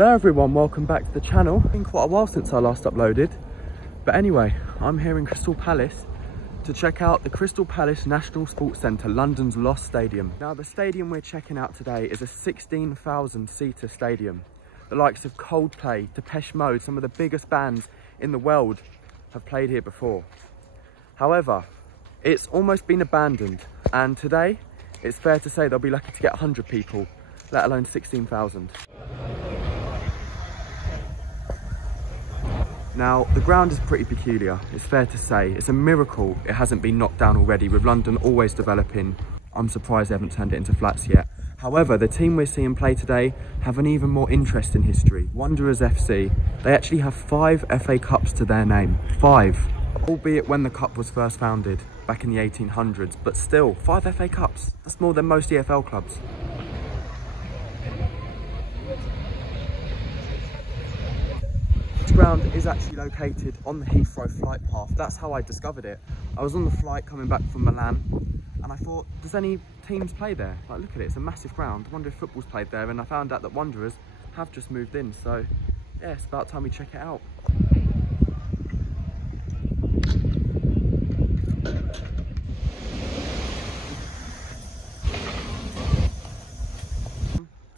Hello everyone, welcome back to the channel. It's been quite a while since I last uploaded. But anyway, I'm here in Crystal Palace to check out the Crystal Palace National Sports Centre, London's lost stadium. Now the stadium we're checking out today is a 16,000 seater stadium. The likes of Coldplay, Depeche Mode, some of the biggest bands in the world have played here before. However, it's almost been abandoned, and today it's fair to say they'll be lucky to get 100 people, let alone 16,000. Now, the ground is pretty peculiar, it's fair to say. It's a miracle it hasn't been knocked down already, with London always developing. I'm surprised they haven't turned it into flats yet. However, the team we're seeing play today have an even more interesting history. Wanderers FC, they actually have 5 FA Cups to their name. 5. Albeit when the cup was first founded, back in the 1800s, but still, 5 FA Cups. That's more than most EFL clubs. This ground is actually located on the Heathrow flight path. That's how I discovered it. I was on the flight coming back from Milan and I thought, does any teams play there? Like, look at it, it's a massive ground. I wonder if football's played there, and I found out that Wanderers have just moved in. So yeah, it's about time we check it out.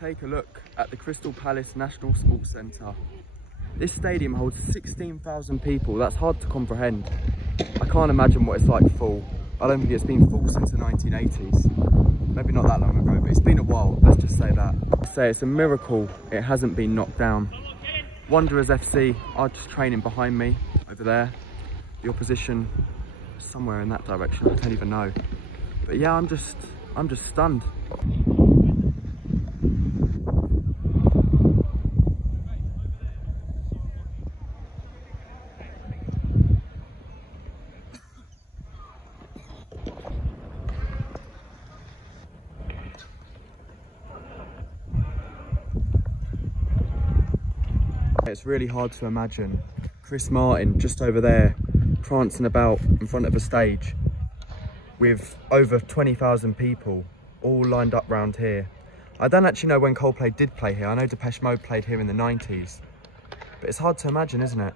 Take a look at the Crystal Palace National Sports Centre. This stadium holds 16,000 people. That's hard to comprehend. I can't imagine what it's like full. I don't think it's been full since the 1980s. Maybe not that long ago, but it's been a while, let's just say that. I'd say it's a miracle it hasn't been knocked down. Wanderers FC are just training behind me over there. The opposition somewhere in that direction, I don't even know. But yeah, I'm just stunned. It's really hard to imagine Chris Martin just over there prancing about in front of a stage with over 20,000 people all lined up round here. I don't actually know when Coldplay did play here. I know Depeche Mode played here in the 90s, but it's hard to imagine, isn't it?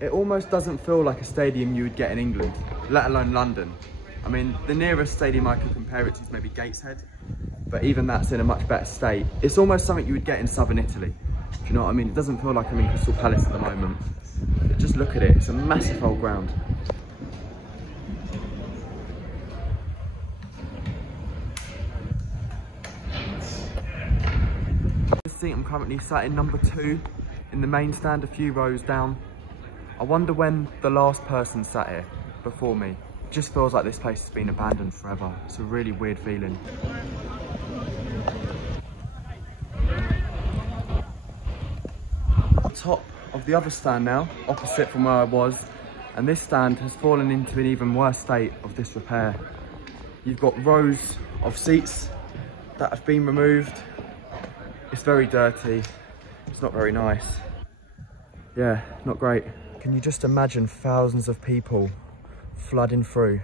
It almost doesn't feel like a stadium you would get in England, let alone London. I mean, the nearest stadium I could compare it to is maybe Gateshead, but even that's in a much better state. It's almost something you would get in southern Italy. Do you know what I mean? It doesn't feel like I'm in Crystal Palace at the moment. But just look at it, it's a massive old ground. This seat I'm currently sat in number 2 in the main stand, a few rows down. I wonder when the last person sat here before me. It just feels like this place has been abandoned forever. It's a really weird feeling. On top of the other stand now, opposite from where I was, and this stand has fallen into an even worse state of disrepair. You've got rows of seats that have been removed. It's very dirty. It's not very nice. Yeah, not great. Can you just imagine thousands of people flooding through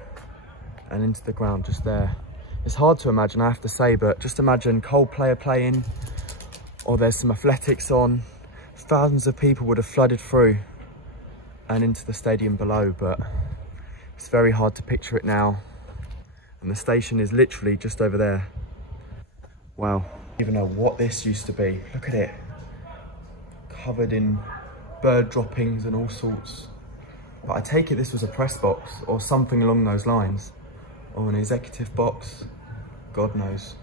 and into the ground just there? It's hard to imagine, I have to say, but just imagine Coldplay playing, or there's some athletics on. Thousands of people would have flooded through and into the stadium below, but it's very hard to picture it now. And the station is literally just over there. Wow. I don't even know what this used to be. Look at it. Covered in bird droppings and all sorts. But I take it this was a press box or something along those lines, or an executive box, God knows.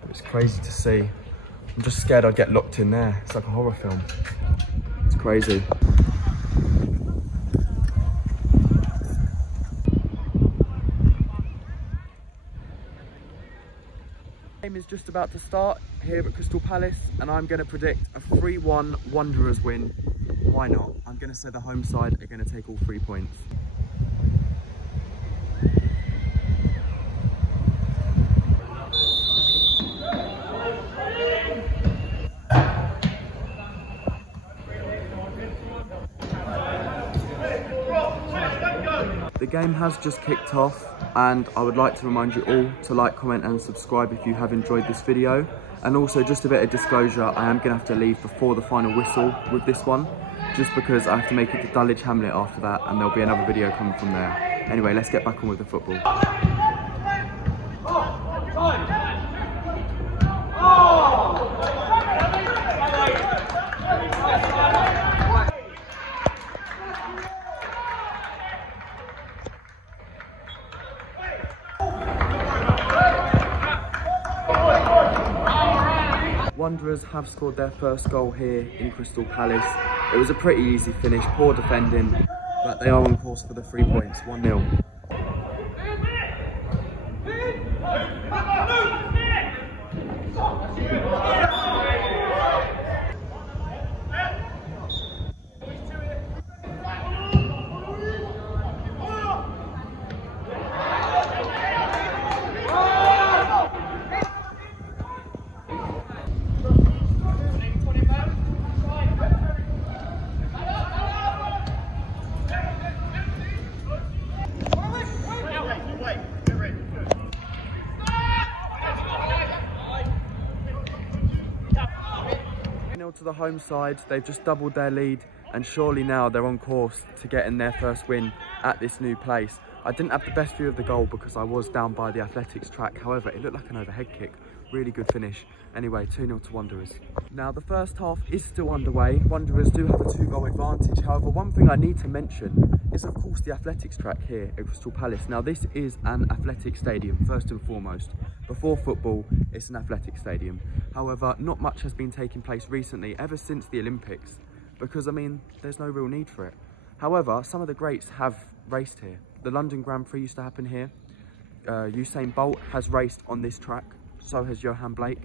But it's crazy to see. I'm just scared I'd get locked in there. It's like a horror film. It's crazy. The game is just about to start here at Crystal Palace, and I'm going to predict a 3-1 Wanderers win. Why not? I'm going to say the home side are going to take all 3 points. game has just kicked off, and I would like to remind you all to like, comment and subscribe if you have enjoyed this video. And also, just a bit of disclosure, I am going to have to leave before the final whistle with this one, just because I have to make it to Dulwich Hamlet after that, and there'll be another video coming from there. Anyway, let's get back on with the football. Wanderers have scored their first goal here in Crystal Palace. It was a pretty easy finish, poor defending, but they are on course for the 3 points, 1-0. To the home side, they've just doubled their lead, and surely now they're on course to getting their first win at this new place. I didn't have the best view of the goal because I was down by the athletics track. However, it looked like an overhead kick. Really good finish. Anyway, 2-0 to Wanderers. Now the first half is still underway. Wanderers do have a 2-goal advantage. However, one thing I need to mention is of course the athletics track here at Crystal Palace. Now this is an athletic stadium first and foremost. Before football, it's an athletic stadium. However, not much has been taking place recently, ever since the Olympics, because I mean, there's no real need for it. However, some of the greats have raced here. The London Grand Prix used to happen here. Usain Bolt has raced on this track, so has Johan Blake,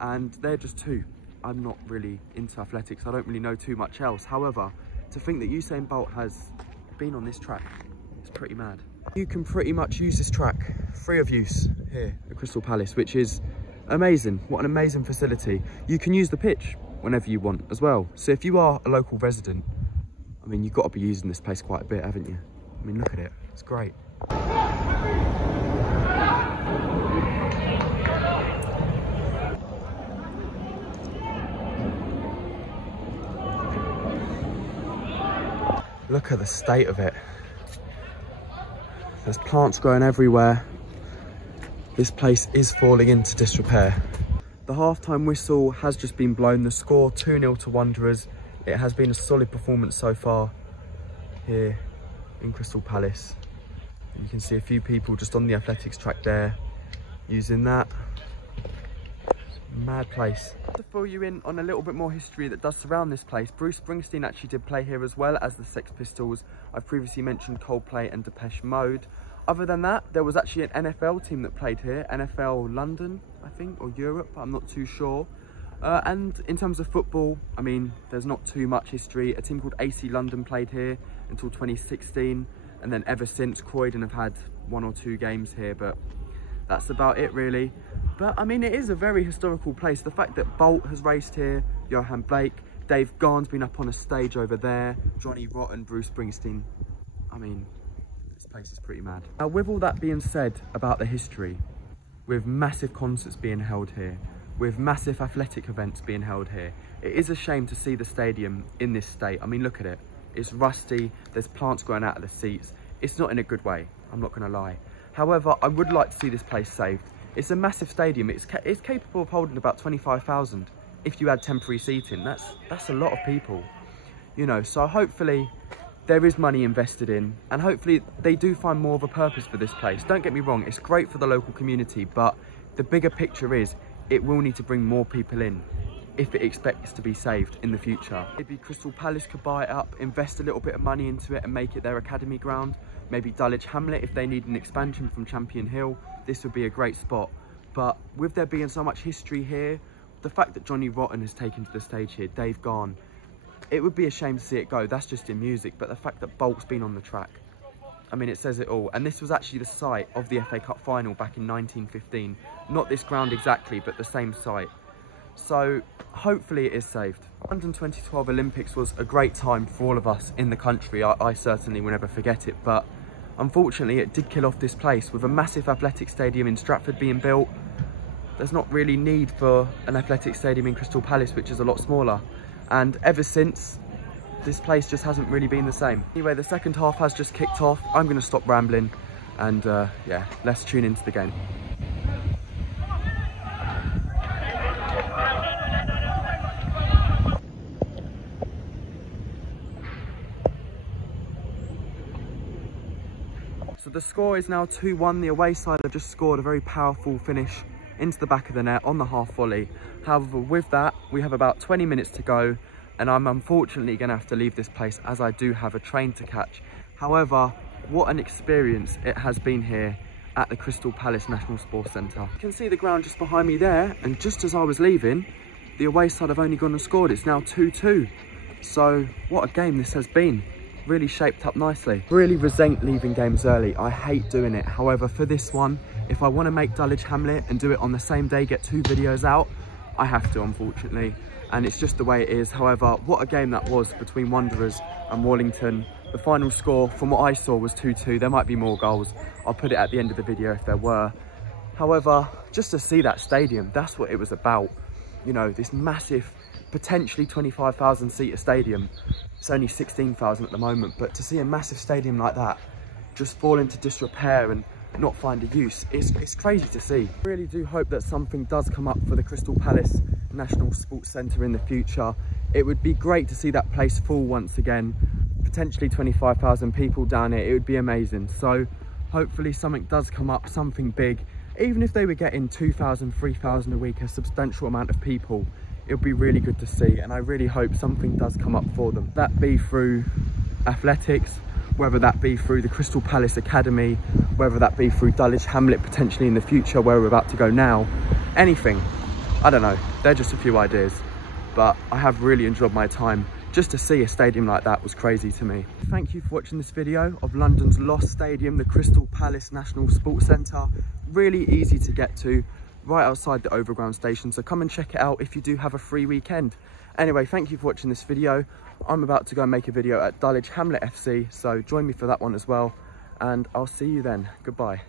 and they're just two. I'm not really into athletics, I don't really know too much else. However, to think that Usain Bolt has been on this track, it's pretty mad. You can pretty much use this track free of use here at Crystal Palace, which is amazing. What an amazing facility. You can use the pitch whenever you want as well. So if you are a local resident, I mean, you've got to be using this place quite a bit, haven't you? I mean, look at it, it's great. Look at the state of it. There's plants growing everywhere. This place is falling into disrepair. The half-time whistle has just been blown. The score 2-0 to Wanderers. It has been a solid performance so far here in Crystal Palace. You can see a few people just on the athletics track there using that. Mad place. To fill you in on a little bit more history that does surround this place, Bruce Springsteen actually did play here as well as the Sex Pistols. I've previously mentioned Coldplay and Depeche Mode. Other than that, there was actually an NFL team that played here, NFL London, I think, or Europe, I'm not too sure. And in terms of football, I mean, there's not too much history. A team called AC London played here until 2016, and then ever since, Croydon have had 1 or 2 games here, but that's about it really. But I mean, it is a very historical place. The fact that Bolt has raced here, Johan Blake, Dave Gahan's been up on a stage over there, Johnny Rotten, Bruce Springsteen. I mean, this place is pretty mad. Now, with all that being said about the history, with massive concerts being held here, with massive athletic events being held here, it is a shame to see the stadium in this state. I mean, look at it. It's rusty, there's plants growing out of the seats. It's not in a good way, I'm not gonna lie. However, I would like to see this place saved. It's a massive stadium. It's capable of holding about 25,000 if you had temporary seating. That's a lot of people, you know. So hopefully there is money invested in, and hopefully they do find more of a purpose for this place. Don't get me wrong, it's great for the local community, but the bigger picture is it will need to bring more people in if it expects to be saved in the future. Maybe Crystal Palace could buy it up, invest a little bit of money into it and make it their academy ground. Maybe Dulwich Hamlet, if they need an expansion from Champion Hill, this would be a great spot. But with there being so much history here, the fact that Johnny Rotten has taken to the stage here, Dave Gahan, it would be a shame to see it go. That's just in music, but the fact that Bolt's been on the track, I mean, it says it all. And this was actually the site of the FA Cup final back in 1915. Not this ground exactly, but the same site. So hopefully it is saved. London 2012 Olympics was a great time for all of us in the country. I certainly will never forget it, but unfortunately it did kill off this place. With a massive athletic stadium in Stratford being built, there's not really need for an athletic stadium in Crystal Palace, which is a lot smaller. And ever since, this place just hasn't really been the same. Anyway, the second half has just kicked off. I'm going to stop rambling and yeah, let's tune into the game. So the score is now 2-1. The away side have just scored a very powerful finish into the back of the net on the half volley. However, with that, we have about 20 minutes to go, and I'm unfortunately going to have to leave this place as I do have a train to catch. However, what an experience it has been here at the Crystal Palace National Sports Centre. You can see the ground just behind me there, and just as I was leaving, the away side have only gone and scored. It's now 2-2. So what a game this has been. Really shaped up nicely. Really resent leaving games early. I hate doing it. However, for this one, if I want to make Dulwich Hamlet and do it on the same day, get 2 videos out, I have to, unfortunately. And it's just the way it is. However, what a game that was between Wanderers and Wallington. The final score, from what I saw, was 2-2. There might be more goals. I'll put it at the end of the video if there were. However, just to see that stadium, that's what it was about. You know, this massive, potentially 25,000 seater stadium. It's only 16,000 at the moment, but to see a massive stadium like that just fall into disrepair and not find a use, it's crazy to see. I really do hope that something does come up for the Crystal Palace National Sports Centre in the future. It would be great to see that place full once again, potentially 25,000 people down here. It would be amazing. So hopefully something does come up, something big. Even if they were getting 2,000, 3,000 a week, a substantial amount of people, it would be really good to see, and I really hope something does come up for them. That be through athletics, whether that be through the Crystal Palace Academy, whether that be through Dulwich Hamlet potentially in the future where we're about to go now, anything. I don't know, they're just a few ideas, but I have really enjoyed my time. Just to see a stadium like that was crazy to me. Thank you for watching this video of London's lost stadium, the Crystal Palace National Sports Centre. Really easy to get to, right outside the Overground station, so come and check it out if you do have a free weekend. Anyway, thank you for watching this video. I'm about to go and make a video at Dulwich Hamlet FC, so join me for that one as well, and I'll see you then. Goodbye.